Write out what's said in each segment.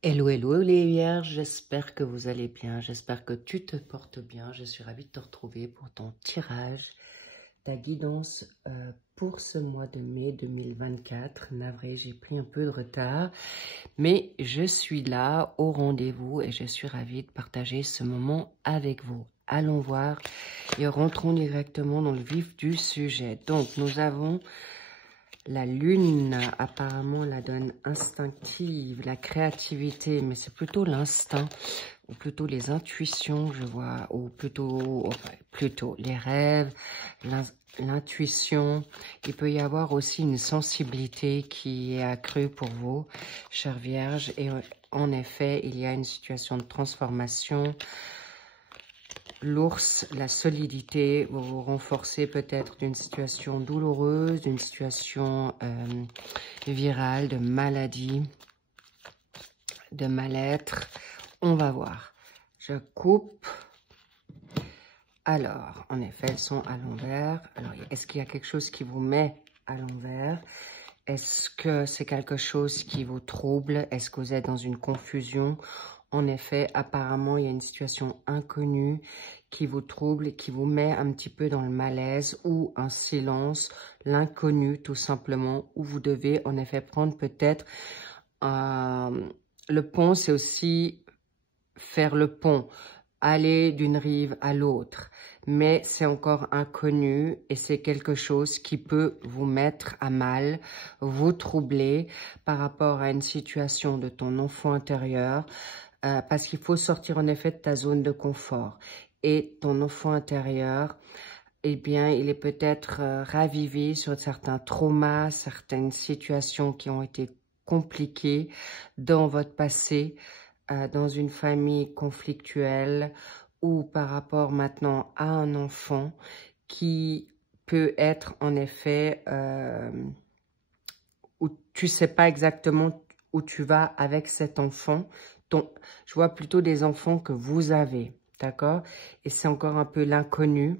Hello, hello les vierges, j'espère que vous allez bien, j'espère que tu te portes bien. Je suis ravie de te retrouver pour ton tirage, ta guidance pour ce mois de mai 2024. Navré, j'ai pris un peu de retard, mais je suis là au rendez-vous et je suis ravie de partager ce moment avec vous. Allons voir et rentrons directement dans le vif du sujet. Donc, nous avons la lune, apparemment, la donne instinctive, la créativité, mais c'est plutôt l'instinct, ou plutôt les intuitions, je vois, ou plutôt les rêves, l'intuition. Il peut y avoir aussi une sensibilité qui est accrue pour vous, chère Vierge, et en effet, il y a une situation de transformation. L'ours, la solidité, vous vous renforcez peut-être d'une situation douloureuse, d'une situation virale, de maladie, de mal-être. On va voir. Je coupe. Alors, en effet, elles sont à l'envers. Alors, est-ce qu'il y a quelque chose qui vous met à l'envers? Est-ce que c'est quelque chose qui vous trouble? Est-ce que vous êtes dans une confusion? En effet, apparemment, il y a une situation inconnue qui vous trouble et qui vous met un petit peu dans le malaise ou un silence, l'inconnu tout simplement, où vous devez en effet prendre peut-être le pont, c'est aussi faire le pont, aller d'une rive à l'autre, mais c'est encore inconnu et c'est quelque chose qui peut vous mettre à mal, vous troubler par rapport à une situation de ton enfant intérieur, parce qu'il faut sortir en effet de ta zone de confort. Et ton enfant intérieur, eh bien, il est peut-être ravivé sur certains traumas, certaines situations qui ont été compliquées dans votre passé, dans une famille conflictuelle ou par rapport maintenant à un enfant qui peut être en effet où tu ne sais pas exactement où tu vas avec cet enfant. Je vois plutôt des enfants que vous avez, d'accord? Et c'est encore un peu l'inconnu,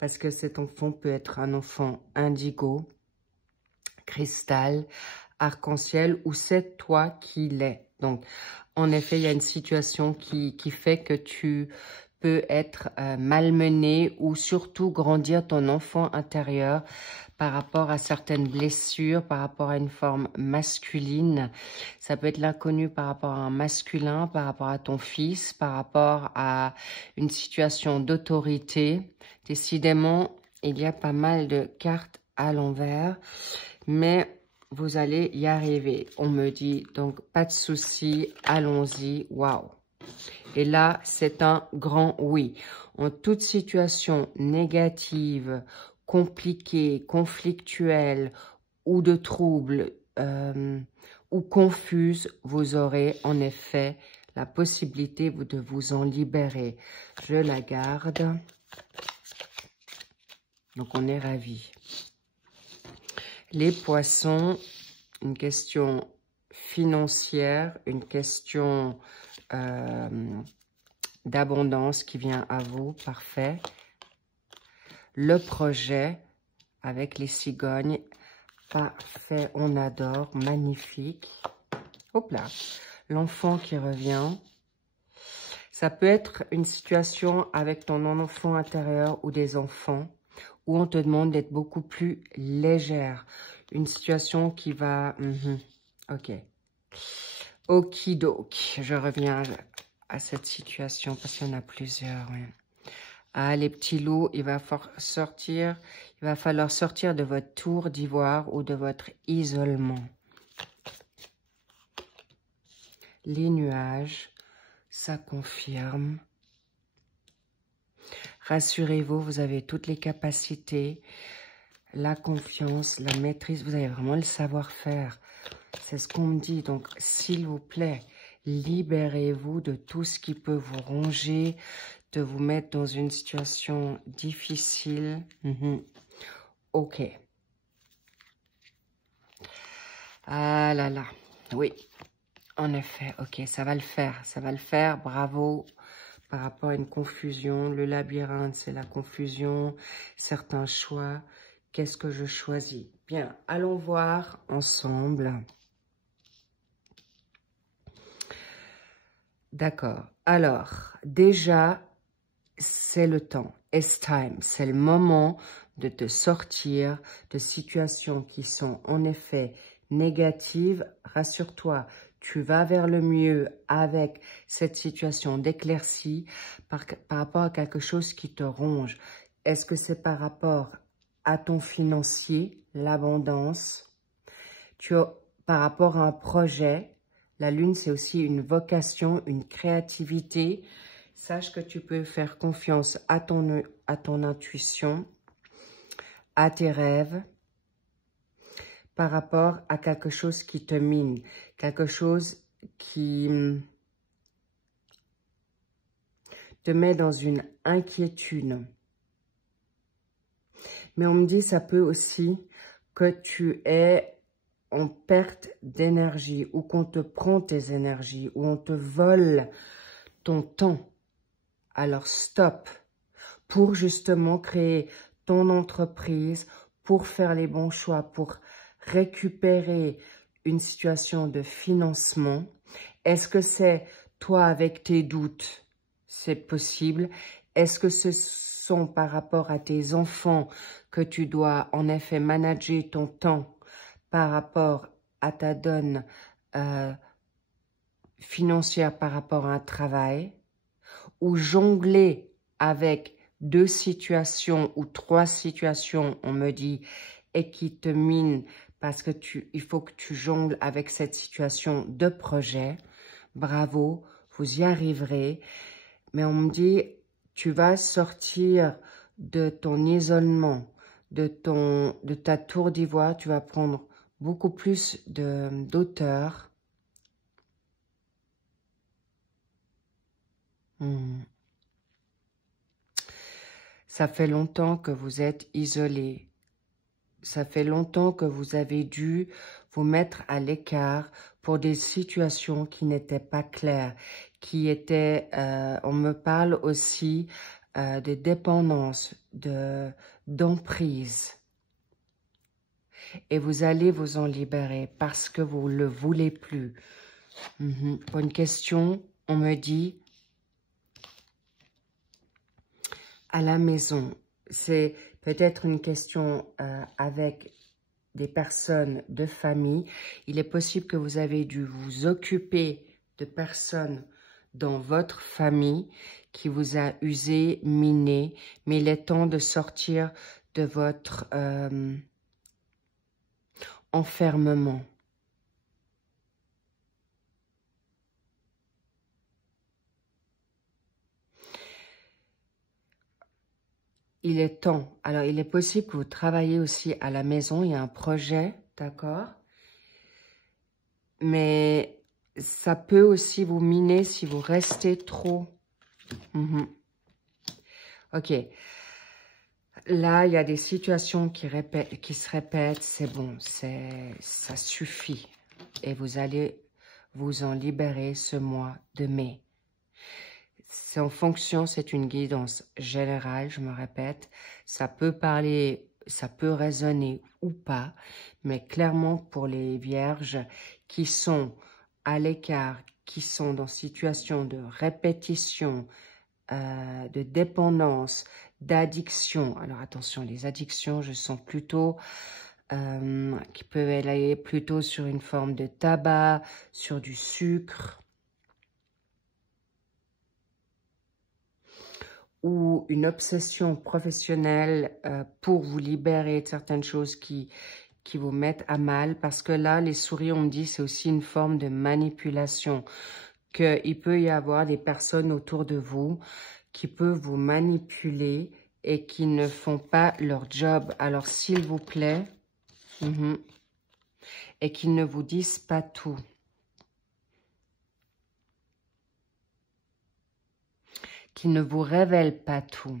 parce que cet enfant peut être un enfant indigo, cristal, arc-en-ciel, ou c'est toi qui l'es. Donc, en effet, il y a une situation qui fait que tu peux être malmené ou surtout grandir ton enfant intérieur par rapport à certaines blessures, par rapport à une forme masculine. Ça peut être l'inconnu par rapport à un masculin, par rapport à ton fils, par rapport à une situation d'autorité. Décidément, il y a pas mal de cartes à l'envers, mais vous allez y arriver. On me dit, donc pas de souci, allons-y, waouh. Et là, c'est un grand oui. En toute situation négative, compliquée, conflictuelle ou de trouble ou confuse, vous aurez en effet la possibilité de vous en libérer. Je la garde. Donc, on est ravis. Les poissons, une question financière, une question d'abondance qui vient à vous, parfait. Le projet avec les cigognes, parfait, on adore, magnifique. Hop là, l'enfant qui revient. Ça peut être une situation avec ton enfant intérieur ou des enfants où on te demande d'être beaucoup plus légère. Une situation qui va... ok. Okidoki, je reviens à cette situation parce qu'il y en a plusieurs. Oui. Ah, les petits loups, il va falloir sortir de votre tour d'ivoire ou de votre isolement. Les nuages, ça confirme. Rassurez-vous, vous avez toutes les capacités, la confiance, la maîtrise, vous avez vraiment le savoir-faire. C'est ce qu'on me dit, donc s'il vous plaît, libérez-vous de tout ce qui peut vous ronger, de vous mettre dans une situation difficile. Ok. Ah là là, oui, en effet, ok, ça va le faire, bravo. Par rapport à une confusion, le labyrinthe, c'est la confusion, certains choix. Qu'est-ce que je choisis? Bien, allons voir ensemble. D'accord. Alors, déjà, c'est le temps. It's time. C'est le moment de te sortir de situations qui sont en effet négatives. Rassure-toi, tu vas vers le mieux avec cette situation d'éclaircie par rapport à quelque chose qui te ronge. Est-ce que c'est par rapport à ton financier, l'abondance? Par rapport à un projet? La lune, c'est aussi une vocation, une créativité. Sache que tu peux faire confiance à ton intuition, à tes rêves, par rapport à quelque chose qui te mine, quelque chose qui te met dans une inquiétude. Mais on me dit, ça peut aussi que tu es en perte d'énergie ou qu'on te prend tes énergies ou on te vole ton temps. Alors stop pour justement créer ton entreprise, pour faire les bons choix, pour récupérer une situation de financement. Est-ce que c'est toi avec tes doutes? C'est possible. Est-ce que ce sont par rapport à tes enfants que tu dois en effet manager ton temps par rapport à ta donne financière par rapport à un travail, ou jongler avec 2 situations ou 3 situations, on me dit, et qui te minent parce que il faut que tu jongles avec cette situation de projet. Bravo, vous y arriverez. Mais on me dit, tu vas sortir de ton isolement, de ta tour d'ivoire, tu vas prendre beaucoup plus d'auteur. Ça fait longtemps que vous êtes isolé. Ça fait longtemps que vous avez dû vous mettre à l'écart pour des situations qui n'étaient pas claires, qui étaient, on me parle aussi de dépendance, d'emprise. Et vous allez vous en libérer parce que vous ne le voulez plus. Pour une question, on me dit à la maison. C'est peut-être une question avec des personnes de famille. Il est possible que vous avez dû vous occuper de personnes dans votre famille qui vous a usé, miné, mais il est temps de sortir de votre enfermement. Il est temps. Alors, il est possible que vous travaillez aussi à la maison. Il y a un projet, d'accord? Mais ça peut aussi vous miner si vous restez trop. Ok. Là, il y a des situations qui se répètent. C'est bon, ça suffit. Et vous allez vous en libérer ce mois de mai. C'est en fonction, c'est une guidance générale, je me répète. Ça peut parler, ça peut résonner ou pas, mais clairement pour les vierges qui sont à l'écart, qui sont dans situation de répétition, de dépendance, d'addiction. Alors attention, les addictions, je sens plutôt qui peuvent aller plutôt sur une forme de tabac, sur du sucre, ou une obsession professionnelle pour vous libérer de certaines choses qui vous mettent à mal. Parce que là, les souris, on me dit, c'est aussi une forme de manipulation. Qu'il peut y avoir des personnes autour de vous qui peuvent vous manipuler et qui ne font pas leur job. Alors, s'il vous plaît, et qu'ils ne vous disent pas tout. Qui ne vous révèle pas tout.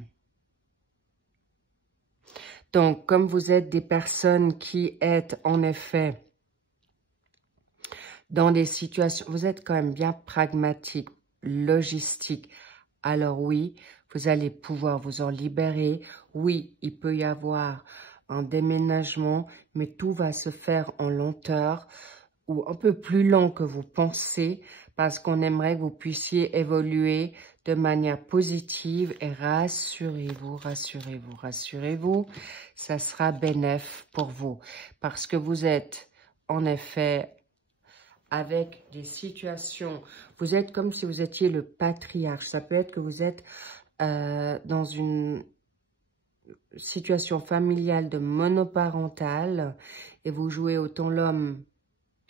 Donc, comme vous êtes des personnes qui êtes en effet dans des situations, vous êtes quand même bien pragmatique, logistique. Alors oui, vous allez pouvoir vous en libérer. Oui, il peut y avoir un déménagement, mais tout va se faire en lenteur. ou un peu plus long que vous pensez parce qu'on aimerait que vous puissiez évoluer de manière positive et rassurez-vous, rassurez-vous, rassurez-vous, ça sera bénéfique pour vous parce que vous êtes en effet avec des situations, vous êtes comme si vous étiez le patriarche, ça peut être que vous êtes dans une situation familiale de monoparentale et vous jouez autant l'homme,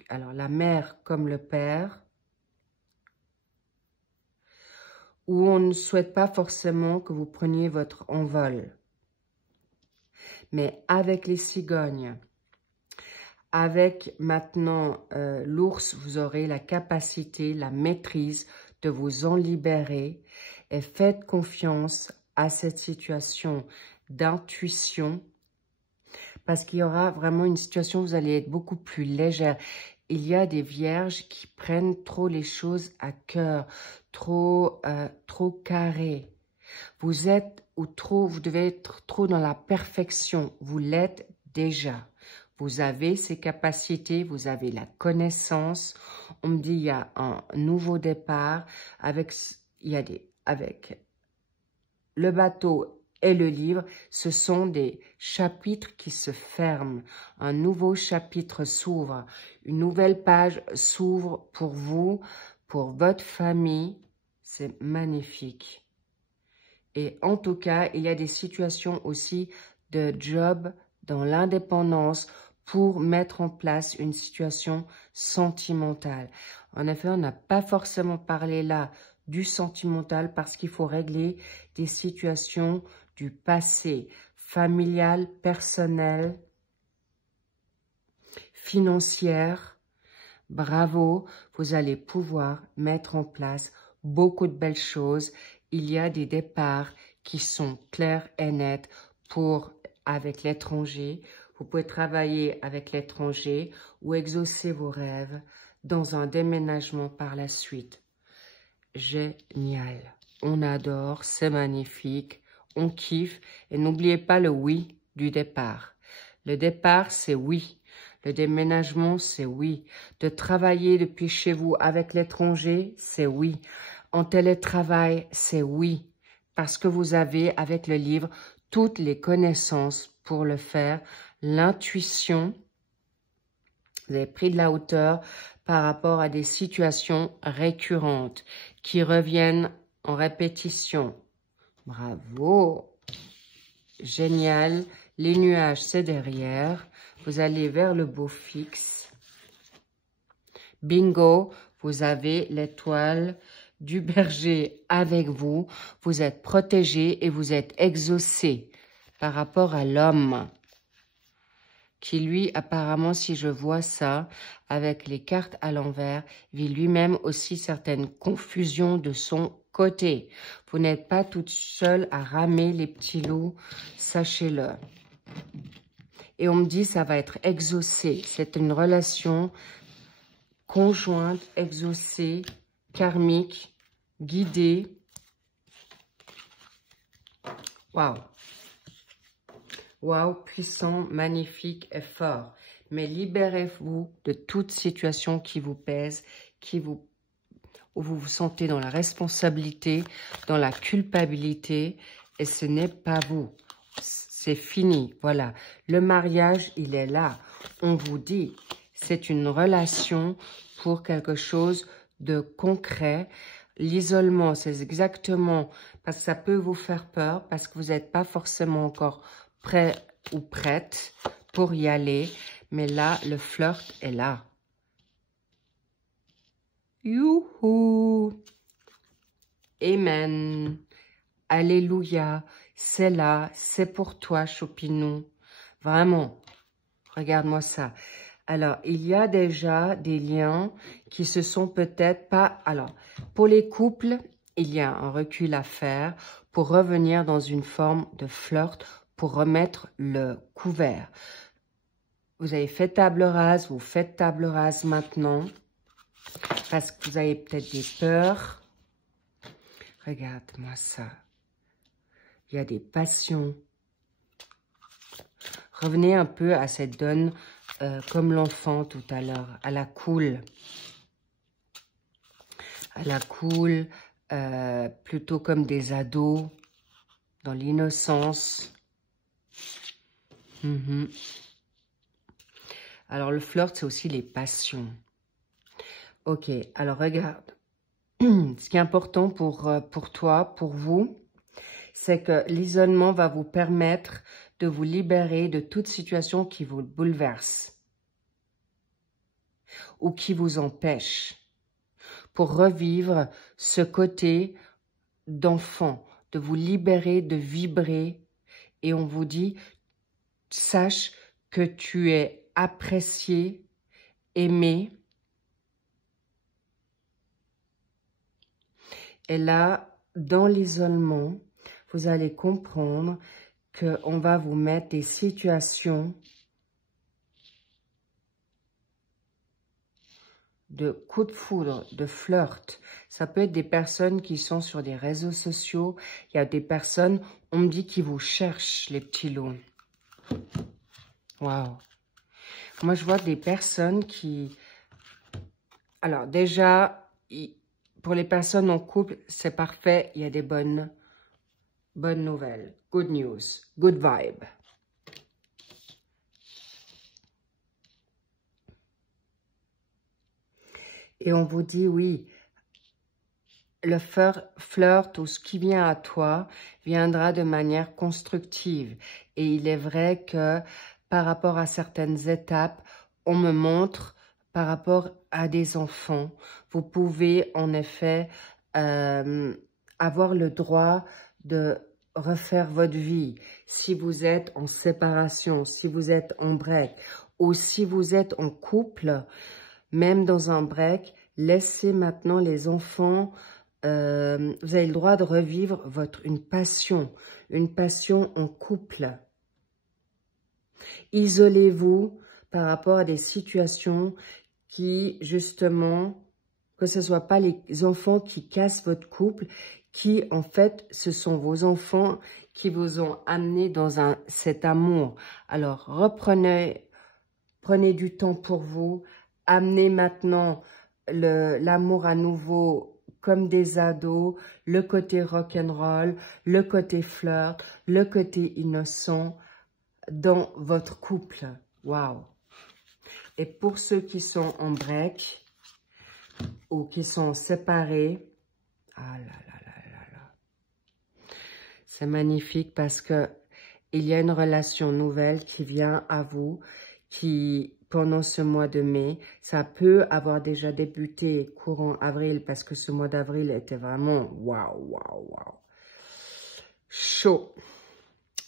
alors la mère comme le père, où on ne souhaite pas forcément que vous preniez votre envol. Mais avec les cigognes, avec maintenant l'ours, vous aurez la capacité, la maîtrise de vous en libérer et faites confiance à cette situation d'intuition parce qu'il y aura vraiment une situation où vous allez être beaucoup plus légère. Il y a des vierges qui prennent trop les choses à cœur, trop carré. Vous êtes vous devez être trop dans la perfection. Vous l'êtes déjà. Vous avez ces capacités, vous avez la connaissance. On me dit il y a un nouveau départ avec le bateau et le livre. Ce sont des chapitres qui se ferment. Un nouveau chapitre s'ouvre. Une nouvelle page s'ouvre pour vous, pour votre famille. C'est magnifique. Et en tout cas, il y a des situations aussi de job dans l'indépendance pour mettre en place une situation sentimentale. En effet, on n'a pas forcément parlé là du sentimental parce qu'il faut régler des situations du passé, familial, personnel, financière. Bravo, vous allez pouvoir mettre en place beaucoup de belles choses. Il y a des départs qui sont clairs et nets avec l'étranger. Vous pouvez travailler avec l'étranger ou exaucer vos rêves dans un déménagement par la suite. Génial. On adore, c'est magnifique, on kiffe. Et n'oubliez pas le oui du départ. Le départ, c'est oui. Le déménagement, c'est oui. De travailler depuis chez vous avec l'étranger, c'est oui. En télétravail, c'est oui. Parce que vous avez, avec le livre, toutes les connaissances pour le faire. L'intuition, vous avez pris de la hauteur par rapport à des situations récurrentes qui reviennent en répétition. Bravo! Génial. Les nuages, c'est derrière. Vous allez vers le beau fixe. Bingo, vous avez l'étoile du berger avec vous. Vous êtes protégé et vous êtes exaucé par rapport à l'homme qui, lui, apparemment, si je vois ça, avec les cartes à l'envers, vit lui-même aussi certaines confusions de son côté. Vous n'êtes pas toute seule à ramer les petits loups, sachez-le. Et on me dit ça va être exaucé. C'est une relation conjointe, exaucée, karmique, guidée. Waouh! Waouh, puissant, magnifique et fort. Mais libérez-vous de toute situation qui vous pèse, où vous vous sentez dans la responsabilité, dans la culpabilité, et ce n'est pas vous. C'est fini, voilà. Le mariage, il est là. On vous dit, c'est une relation pour quelque chose de concret. L'isolement, c'est exactement parce que ça peut vous faire peur, parce que vous n'êtes pas forcément encore prêt ou prête pour y aller. Mais là, le flirt est là. Youhou! Amen. Alléluia. C'est là, c'est pour toi, Choupinou. Vraiment, regarde-moi ça. Alors, il y a déjà des liens qui se sont peut-être pas... Alors, pour les couples, il y a un recul à faire pour revenir dans une forme de flirt, pour remettre le couvert. Vous avez fait table rase, vous faites table rase maintenant, parce que vous avez peut-être des peurs. Regarde-moi ça. Il y a des passions. Revenez un peu à cette donne comme l'enfant tout à l'heure, à la cool. À la cool, plutôt comme des ados, dans l'innocence. Alors, le flirt, c'est aussi les passions. Ok, alors regarde. Ce qui est important pour toi, pour vous, c'est que l'isolement va vous permettre de vous libérer de toute situation qui vous bouleverse ou qui vous empêche pour revivre ce côté d'enfant, de vous libérer, de vibrer. Et on vous dit, sache que tu es apprécié, aimé. Et là, dans l'isolement, vous allez comprendre qu'on va vous mettre des situations de coup de foudre, de flirt. Ça peut être des personnes qui sont sur des réseaux sociaux. Il y a des personnes, on me dit, qui vous cherchent, les petits loups. Waouh. Moi, je vois des personnes qui... Alors, déjà, pour les personnes en couple, c'est parfait. Il y a des bonnes nouvelles. Good news. Good vibe. Et on vous dit, oui, le flirt ou ce qui vient à toi viendra de manière constructive. Et il est vrai que par rapport à certaines étapes, on me montre par rapport à des enfants, vous pouvez en effet avoir le droit de refaire votre vie. Si vous êtes en séparation, si vous êtes en break ou si vous êtes en couple, même dans un break, laissez maintenant les enfants. Vous avez le droit de revivre une passion en couple. Isolez-vous par rapport à des situations qui, justement, que ce ne soit pas les enfants qui cassent votre couple, qui, en fait, ce sont vos enfants qui vous ont amené dans cet amour. Alors, prenez du temps pour vous, amenez maintenant l'amour à nouveau comme des ados, le côté rock'n'roll, le côté flirt, le côté innocent dans votre couple. Waouh! Et pour ceux qui sont en break ou qui sont séparés, ah là là là là là, c'est magnifique parce que il y a une relation nouvelle qui vient à vous, qui pendant ce mois de mai, ça peut avoir déjà débuté courant avril parce que ce mois d'avril était vraiment waouh, waouh, waouh, chaud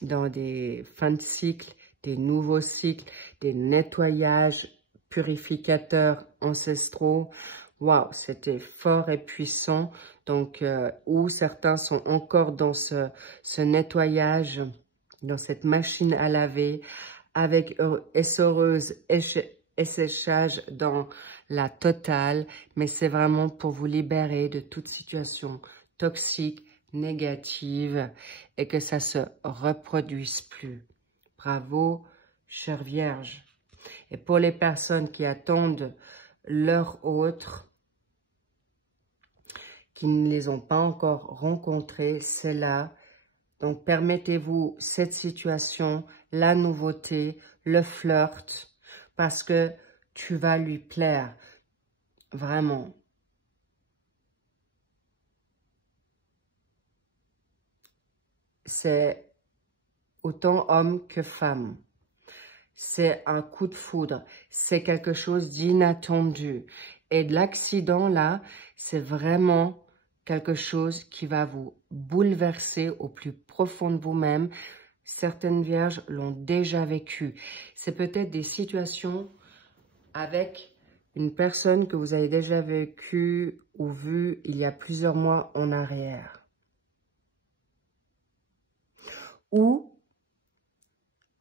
dans des fins de cycle, des nouveaux cycles, des nettoyages purificateurs ancestraux. Waouh, c'était fort et puissant. Donc, où certains sont encore dans ce nettoyage, dans cette machine à laver, avec essoreuse et séchage dans la totale. Mais c'est vraiment pour vous libérer de toute situation toxique, négative, et que ça se reproduise plus. Bravo, chère Vierge. Et pour les personnes qui attendent leur autre, qui ne les ont pas encore rencontrés, c'est là. Donc, permettez-vous cette situation, la nouveauté, le flirt, parce que tu vas lui plaire, vraiment. C'est autant homme que femme. C'est un coup de foudre, c'est quelque chose d'inattendu. Et de l'accident, là, c'est vraiment quelque chose qui va vous bouleverser au plus profond de vous-même. Certaines vierges l'ont déjà vécu. C'est peut-être des situations avec une personne que vous avez déjà vécue ou vue il y a plusieurs mois en arrière. Ou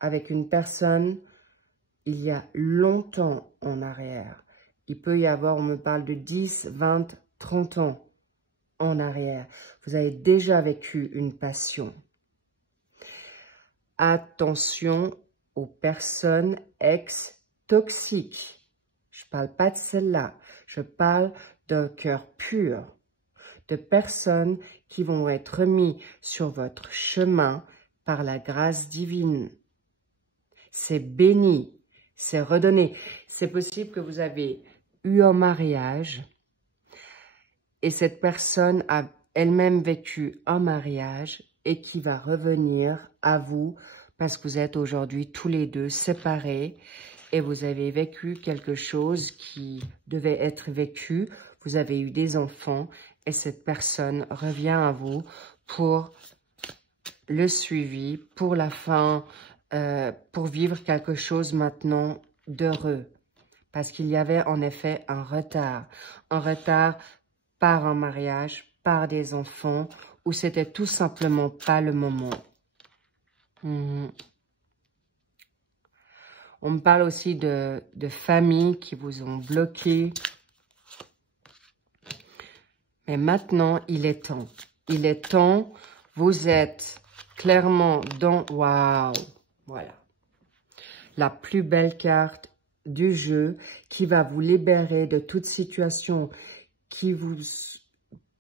avec une personne il y a longtemps en arrière. Il peut y avoir, on me parle de 10, 20, 30 ans en arrière. Vous avez déjà vécu une passion. Attention aux personnes ex toxiques. Je ne parle pas de celle-là. Je parle d'un cœur pur, de personnes qui vont être mis sur votre chemin par la grâce divine. C'est béni, c'est redonné. C'est possible que vous avez eu un mariage et cette personne a elle-même vécu un mariage et qui va revenir à vous parce que vous êtes aujourd'hui tous les deux séparés et vous avez vécu quelque chose qui devait être vécu. Vous avez eu des enfants et cette personne revient à vous pour le suivi, pour la fin, pour vivre quelque chose maintenant d'heureux. Parce qu'il y avait en effet un retard par un mariage, par des enfants, où c'était tout simplement pas le moment. On me parle aussi de familles qui vous ont bloqué. Mais maintenant, il est temps. Il est temps. Vous êtes clairement dans... Waouh! Voilà. La plus belle carte du jeu qui va vous libérer de toute situation qui vous...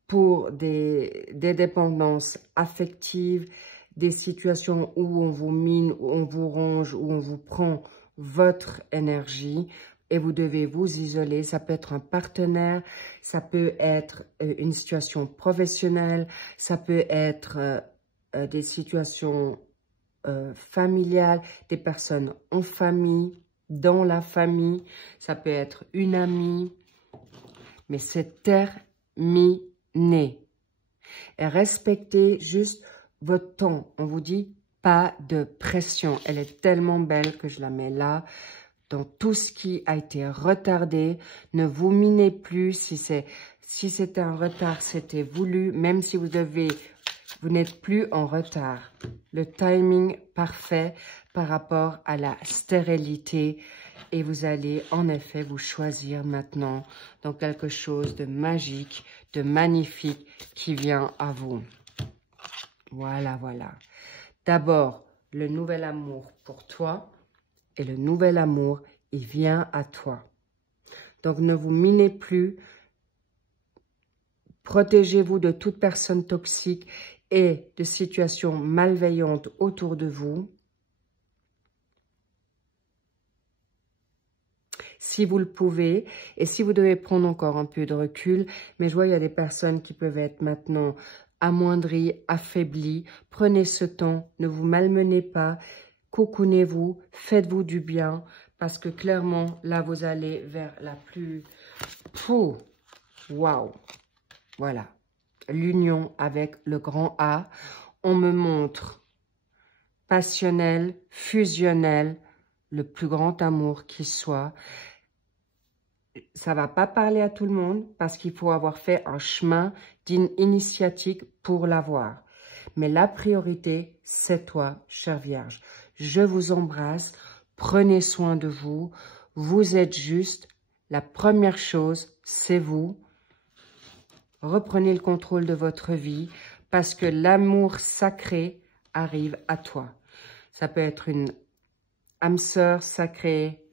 pour des dépendances affectives, des situations où on vous mine, où on vous ronge, où on vous prend votre énergie et vous devez vous isoler. Ça peut être un partenaire, ça peut être une situation professionnelle, ça peut être des situations familiales, des personnes en famille, dans la famille, ça peut être une amie, mais c'est terminé. Et respectez juste votre temps. On vous dit pas de pression. Elle est tellement belle que je la mets là. Dans tout ce qui a été retardé, ne vous minez plus. Si c'était un retard, c'était voulu. Même si vous n'êtes plus en retard. Le timing parfait par rapport à la stérilité. Et vous allez en effet vous choisir maintenant dans quelque chose de magique, de magnifique qui vient à vous. Voilà, voilà. D'abord, le nouvel amour pour toi et le nouvel amour, il vient à toi. Donc, ne vous minez plus. Protégez-vous de toute personne toxique et de situations malveillantes autour de vous. Si vous le pouvez, et si vous devez prendre encore un peu de recul, mais je vois il y a des personnes qui peuvent être maintenant amoindries, affaiblies. Prenez ce temps, ne vous malmenez pas, cocoonez-vous, faites-vous du bien, parce que clairement, là, vous allez vers la plus... Waouh! Voilà, l'union avec le grand A. On me montre passionnel, fusionnel, le plus grand amour qui soit. Ça ne va pas parler à tout le monde parce qu'il faut avoir fait un chemin initiatique pour l'avoir. Mais la priorité, c'est toi, chère Vierge. Je vous embrasse. Prenez soin de vous. Vous êtes juste. La première chose, c'est vous. Reprenez le contrôle de votre vie parce que l'amour sacré arrive à toi. Ça peut être une âme sœur sacrée,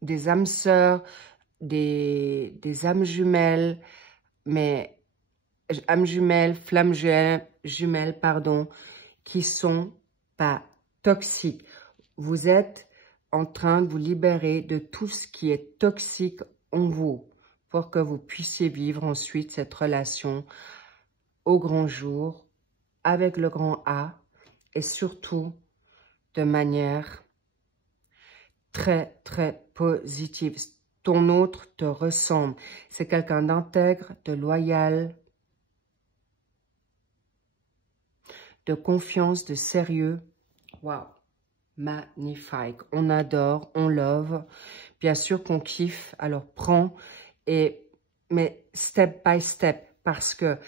des âmes sœurs, des âmes jumelles, mais âmes jumelles, flammes jumelles, pardon, qui sont pas toxiques. Vous êtes en train de vous libérer de tout ce qui est toxique en vous pour que vous puissiez vivre ensuite cette relation au grand jour avec le grand A et surtout de manière très, très positive. Ton autre te ressemble. C'est quelqu'un d'intègre, de loyal, de confiance, de sérieux. Waouh! Magnifique. On adore, on love. Bien sûr qu'on kiffe, alors prends, mais step by step, parce que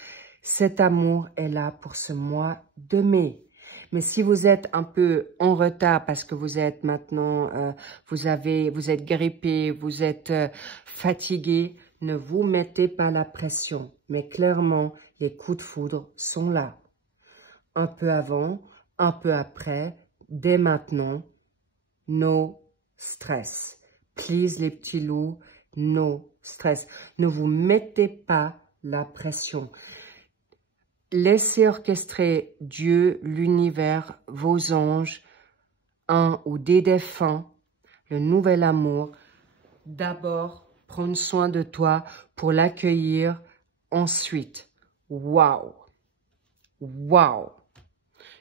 cet amour est là pour ce mois de mai. Mais si vous êtes un peu en retard parce que vous êtes maintenant, vous êtes grippé, vous êtes fatigué, ne vous mettez pas la pression. Mais clairement, les coups de foudre sont là. Un peu avant, un peu après, dès maintenant, no stress. Please les petits loups, no stress. Ne vous mettez pas la pression. Laissez orchestrer Dieu, l'univers, vos anges, un ou des défunts, le nouvel amour. D'abord, prendre soin de toi pour l'accueillir ensuite. Waouh! Waouh!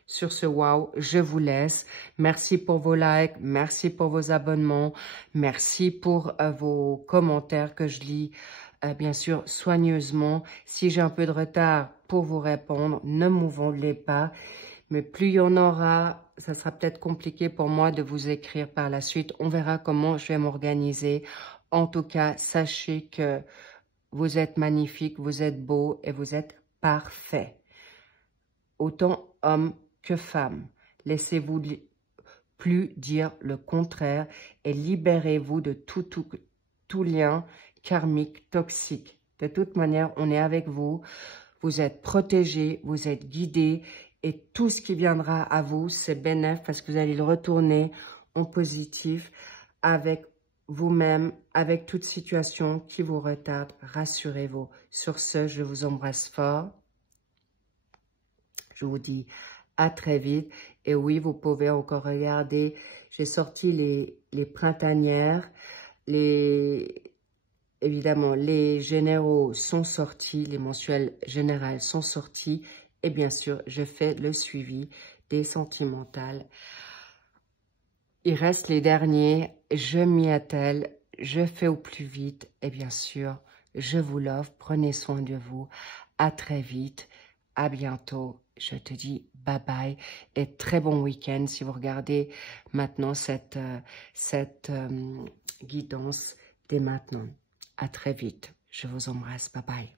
Sur ce wow, je vous laisse. Merci pour vos likes, merci pour vos abonnements, merci pour vos commentaires que je lis, bien sûr, soigneusement. Si j'ai un peu de retard pour vous répondre, ne m'en voulez pas. Mais plus il y en aura, ça sera peut-être compliqué pour moi de vous écrire par la suite. On verra comment je vais m'organiser. En tout cas, sachez que vous êtes magnifique, vous êtes beau et vous êtes parfait. Autant homme que femme. Laissez-vous plus dire le contraire et libérez-vous de tout lien karmique, toxique. De toute manière, on est avec vous. Vous êtes protégés, vous êtes guidés et tout ce qui viendra à vous, c'est bénéfique parce que vous allez le retourner en positif avec vous-même, avec toute situation qui vous retarde. Rassurez-vous. Sur ce, je vous embrasse fort. Je vous dis à très vite. Et oui, vous pouvez encore regarder. J'ai sorti les printanières. Évidemment, les généraux sont sortis. Les mensuels généraux sont sortis. Et bien sûr, je fais le suivi des sentimentales. Il reste les derniers. Je m'y attelle. Je fais au plus vite. Et bien sûr, je vous l'offre. Prenez soin de vous. À très vite. À bientôt. Je te dis bye bye et très bon week-end si vous regardez maintenant cette guidance dès maintenant. À très vite. Je vous embrasse. Bye bye.